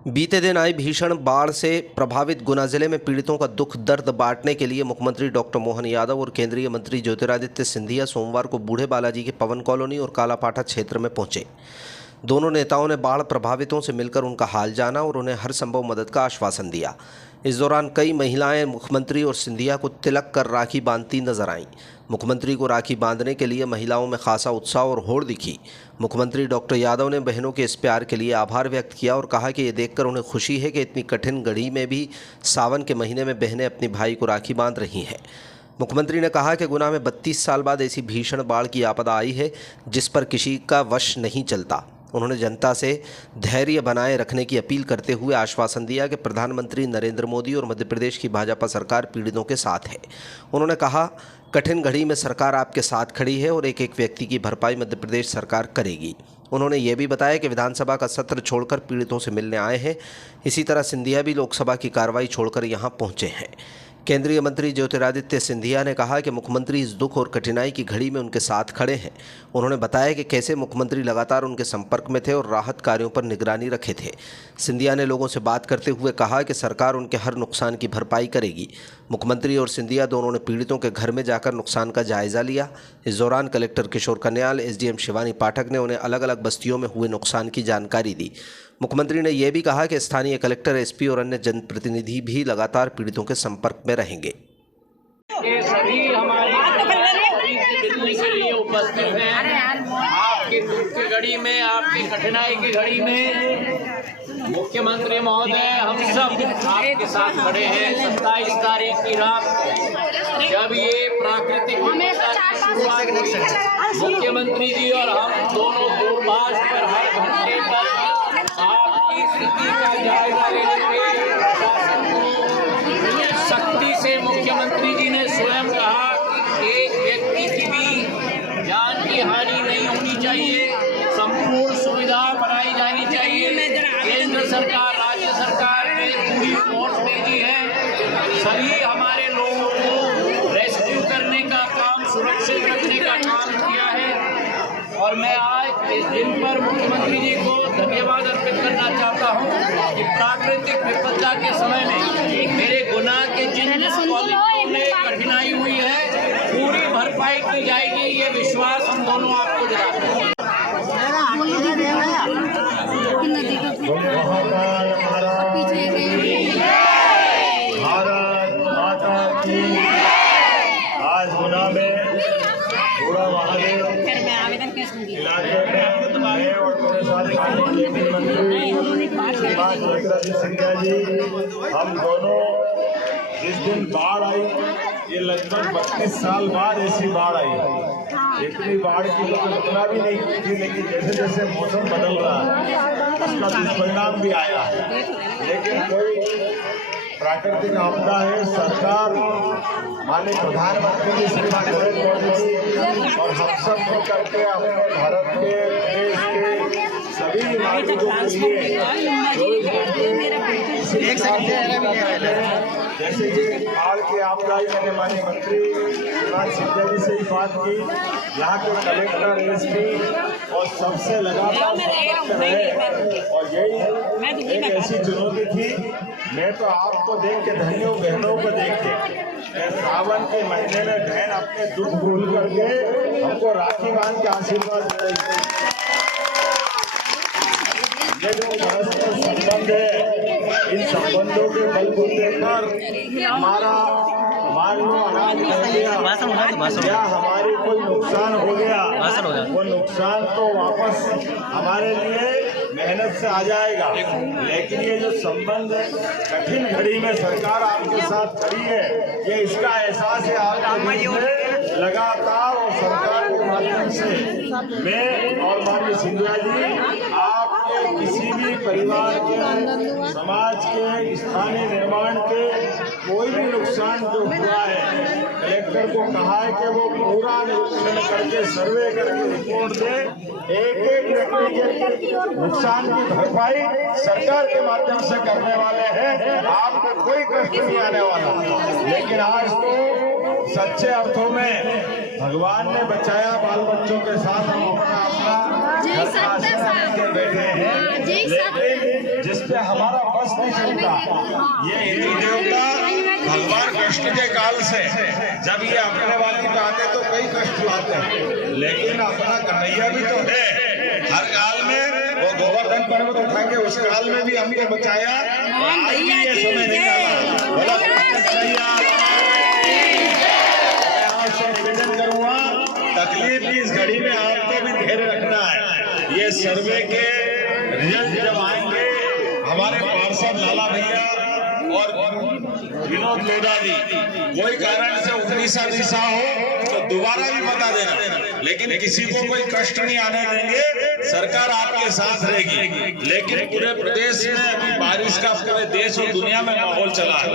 बीते दिन आई भीषण बाढ़ से प्रभावित गुना जिले में पीड़ितों का दुख दर्द बांटने के लिए मुख्यमंत्री डॉक्टर मोहन यादव और केंद्रीय मंत्री ज्योतिरादित्य सिंधिया सोमवार को बूढ़े बालाजी के पवन कॉलोनी और कालापाठा क्षेत्र में पहुंचे। दोनों नेताओं ने बाढ़ प्रभावितों से मिलकर उनका हाल जाना और उन्हें हर संभव मदद का आश्वासन दिया। इस दौरान कई महिलाएं मुख्यमंत्री और सिंधिया को तिलक कर राखी बांधती नजर आईं। मुख्यमंत्री को राखी बांधने के लिए महिलाओं में खासा उत्साह और होड़ दिखी। मुख्यमंत्री डॉक्टर यादव ने बहनों के इस प्यार के लिए आभार व्यक्त किया और कहा कि ये देखकर उन्हें खुशी है कि इतनी कठिन घड़ी में भी सावन के महीने में बहनें अपने भाई को राखी बांध रही हैं। मुख्यमंत्री ने कहा कि गुना में 32 साल बाद ऐसी भीषण बाढ़ की आपदा आई है जिस पर किसी का वश नहीं चलता। उन्होंने जनता से धैर्य बनाए रखने की अपील करते हुए आश्वासन दिया कि प्रधानमंत्री नरेंद्र मोदी और मध्य प्रदेश की भाजपा सरकार पीड़ितों के साथ है। उन्होंने कहा, कठिन घड़ी में सरकार आपके साथ खड़ी है और एक एक व्यक्ति की भरपाई मध्य प्रदेश सरकार करेगी। उन्होंने ये भी बताया कि विधानसभा का सत्र छोड़कर पीड़ितों से मिलने आए हैं। इसी तरह सिंधिया भी लोकसभा की कार्रवाई छोड़कर यहाँ पहुँचे हैं। केंद्रीय मंत्री ज्योतिरादित्य सिंधिया ने कहा कि मुख्यमंत्री इस दुख और कठिनाई की घड़ी में उनके साथ खड़े हैं। उन्होंने बताया कि कैसे मुख्यमंत्री लगातार उनके संपर्क में थे और राहत कार्यों पर निगरानी रखे थे। सिंधिया ने लोगों से बात करते हुए कहा कि सरकार उनके हर नुकसान की भरपाई करेगी। मुख्यमंत्री और सिंधिया दोनों ने पीड़ितों के घर में जाकर नुकसान का जायजा लिया। इस दौरान कलेक्टर किशोर कन्याल, एसडीएम शिवानी पाठक ने उन्हें अलग अलग बस्तियों में हुए नुकसान की जानकारी दी। मुख्यमंत्री ने यह भी कहा कि स्थानीय कलेक्टर, एसपी और अन्य जनप्रतिनिधि भी लगातार पीड़ितों के संपर्क में रहेंगे। सभी हमारे मिलने के लिए उपस्थित हैं। आपके दुख की घड़ी में, आपकी कठिनाई की घड़ी में मुख्यमंत्री महोदय हम सब आपके साथ खड़े हैं। 27 तारीख की रात जब ये प्राकृतिक शुरुआत हुई, मुख्यमंत्री जी और हम दोनों दूरभाष पर हर घंटे पर आपकी स्थिति का जायजा लेने के प्रशासन को सख्ती से मुख्यमंत्री जी ने स्वयं कहा कि एक व्यक्ति की भी जान की हानि नहीं होनी चाहिए, संपूर्ण सुविधा बनाई जानी चाहिए। केंद्र सरकार, राज्य सरकार ने पूरी फोर्स भेजी है। सभी हमारे लोगों को रेस्क्यू करने का काम, सुरक्षित रखने का काम किया है। और मैं आज इस दिन पर मुख्यमंत्री जी को धन्यवाद अर्पित करना चाहता हूं कि प्राकृतिक विपदा के समय में मेरे गुना के जिन कॉलोनियों में कठिनाई हुई है, पूरी भरपाई की जाएगी। ये विश्वास हम दोनों आपको दिलाते हैं। भारत माता की। आज गुना में पूरा महादेव इलाके में मैं और मेरे साथ केंद्रीय मंत्री ज्योतिरादित्य सिंधिया जी, हम दोनों जिस दिन बाढ़ आई, ये लगभग 32 साल बाद ऐसी बाढ़ आई। इतनी बाढ़ की तो कल्पना भी नहीं की थी, लेकिन जैसे जैसे मौसम बदल रहा है उसका दुष्परिणाम भी आया है। लेकिन कोई प्राकृतिक आपदा है, सरकार माननीय प्रधानमंत्री जी श्री नरेंद्र मोदी जी और हम सब मिल करके अपने भारत के, देश के सभी नागरिकों के लिए जैसे कि बाढ़ की आपदा, मैंने माननीय मंत्री सिंधिया जी से ही बात की। यहाँ के कलेक्टर, एसपी और सबसे लगातार रहे और यही एक ऐसी चुनौती थी। मैं तो आपको देख के धन्य हूँ, बहनों को देख के। सावन के महीने में बहन अपने दुख भूल करके हमको राखी बांध के आशीर्वाद दे रही है। ये जो परस्पर संबंध है, इन संबंधों के बलबूते पर हमारा मान लो अनाज बच गया या हमारी कोई नुकसान हो गया, वो नुकसान तो वापस हमारे लिए मेहनत से आ जाएगा। लेकिन ये जो संबंध कठिन घड़ी में सरकार आपके साथ खड़ी है, ये इसका एहसास है आपके में लगातार। और सरकार के माध्यम से मैं और माननीय सिंधिया जी आपके किसी भी परिवार के, समाज के, स्थानीय निर्माण के कोई भी नुकसान जो हुआ है, कलेक्टर को कहा है कि वो पूरा निरीक्षण करके, सर्वे करके रिपोर्ट दे। एक एक व्यक्ति के नुकसान की भरपाई सरकार के माध्यम से करने वाले हैं। आपको कोई कष्ट नहीं आने वाला। लेकिन आज तो सच्चे अर्थों में भगवान ने बचाया, बाल बच्चों के साथ हम अपना के बैठे हैं, लेकिन जिस पे हमारा बस नहीं चलता। ये हिंदू देवता भगवान कृष्ण के काल से जब ये अपने वाली पे आते तो कई कष्ट लाते हैं, लेकिन अपना कन्हैया भी तो है। हर काल में वो गोवर्धन पर्वत उठा के उस काल में भी हमको बचाया, आज भी ये समय निकाला। बोला कृष्ण कन्हैया। निवेदन करूंगा, तकलीफ की इस घड़ी में आपको भी धैर्य रखना है। ये सर्वे के रिजल्ट जब आएंगे, हमारे पार्षद लाला भैया और विनोद लोधा जी कोई कारण से 19 हो तो दोबारा भी बता देना, लेकिन किसी को कोई कष्ट नहीं आने देंगे। सरकार आपके साथ रहेगी, लेकिन पूरे प्रदेश में अभी बारिश का पूरे देश और दुनिया में माहौल चला है।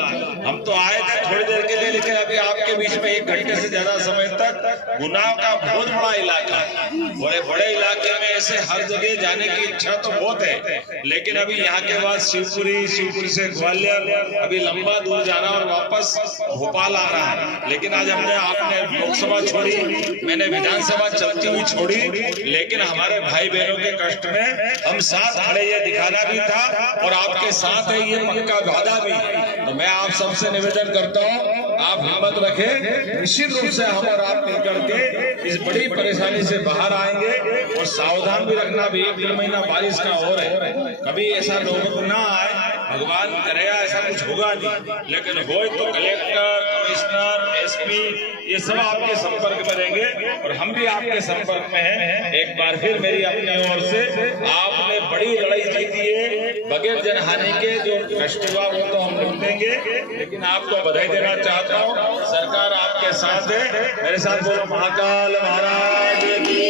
हम तो आए थे थोड़ी देर के लिए, लेकिन अभी आपके बीच में 1 घंटे से ज्यादा समय तक गुनाह का बहुत बड़ा इलाका है। बड़े बड़े इलाके में ऐसे हर जगह जाने की इच्छा तो बहुत है, लेकिन अभी यहाँ के बाद शिवपुरी से ग्वालियर, अभी लंबा दूर जाना और वापस भोपाल आना है। लेकिन आज आपने लोकसभा छोड़ी, मैंने विधानसभा चलती हुई छोड़ी, लेकिन हमारे भाई बहनों के कष्ट में हम साथ खड़े, ये दिखाना भी था और आपके साथ है ये पक्का वादा भी। तो मैं आप सबसे निवेदन करता हूँ, आप हिम्मत रखें, निश्चित रूप से हम और आप मिलकर के इस बड़ी परेशानी से बाहर आएंगे। और सावधान भी रखना भी, 1-1.5 महीना बारिश का और है, कभी ऐसा लोगों को ना आए, भगवान करे ऐसा कुछ होगा नहीं, लेकिन हो तो कलेक्टर, कमिश्नर, एसपी ये सब आपके संपर्क में रहेंगे और हम भी आपके संपर्क में हैं। एक बार फिर मेरी अपनी ओर से आपने बड़ी लड़ाई जीती है, बगैर जनहानि के जो कष्ट हुआ वो तो हम लोग देंगे, लेकिन आपको बधाई देना चाहता हूँ। सरकार आपके साथ है, मेरे साथ बोलो महाकाल महाराज की।